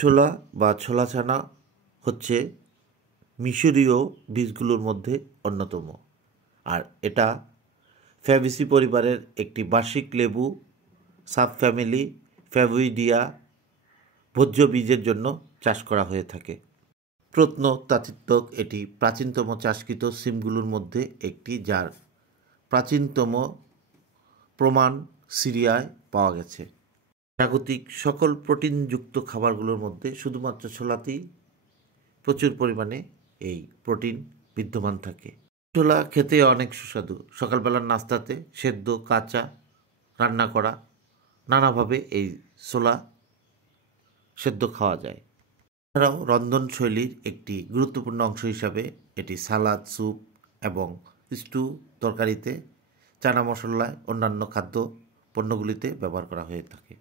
ছোলা বা ছোলা ছানা হচ্ছে মিশরীয় বীজগুলোর মধ্যে অন্যতম, আর এটা ফ্যাবেসি পরিবারের একটি বার্ষিক লেবু সাবফ্যামিলি ফ্যাভয়েডিয়া ভোজ্য বীজের জন্য চাষ করা হয়ে থাকে। প্রত্নতাত্ত্বিক এটি প্রাচীনতম চাষকৃত সিমগুলোর মধ্যে একটি, যার প্রাচীনতম প্রমাণ সিরিয়ায় পাওয়া গেছে। জাগতিক সকল প্রোটিনযুক্ত খাবারগুলোর মধ্যে শুধুমাত্র ছোলাতেই প্রচুর পরিমাণে এই প্রোটিন বিদ্যমান থাকে। ছোলা খেতে অনেক সুস্বাদু। সকালবেলার নাস্তাতে সেদ্ধ, কাঁচা, রান্না করা নানাভাবে এই ছোলা সেদ্ধ খাওয়া যায়। এছাড়াও রন্ধনশৈলীর একটি গুরুত্বপূর্ণ অংশ হিসাবে এটি সালাদ, স্যুপ এবং স্টু তরকারিতে, চানা মশলায়, অন্যান্য খাদ্য পণ্যগুলিতে ব্যবহার করা হয়ে থাকে।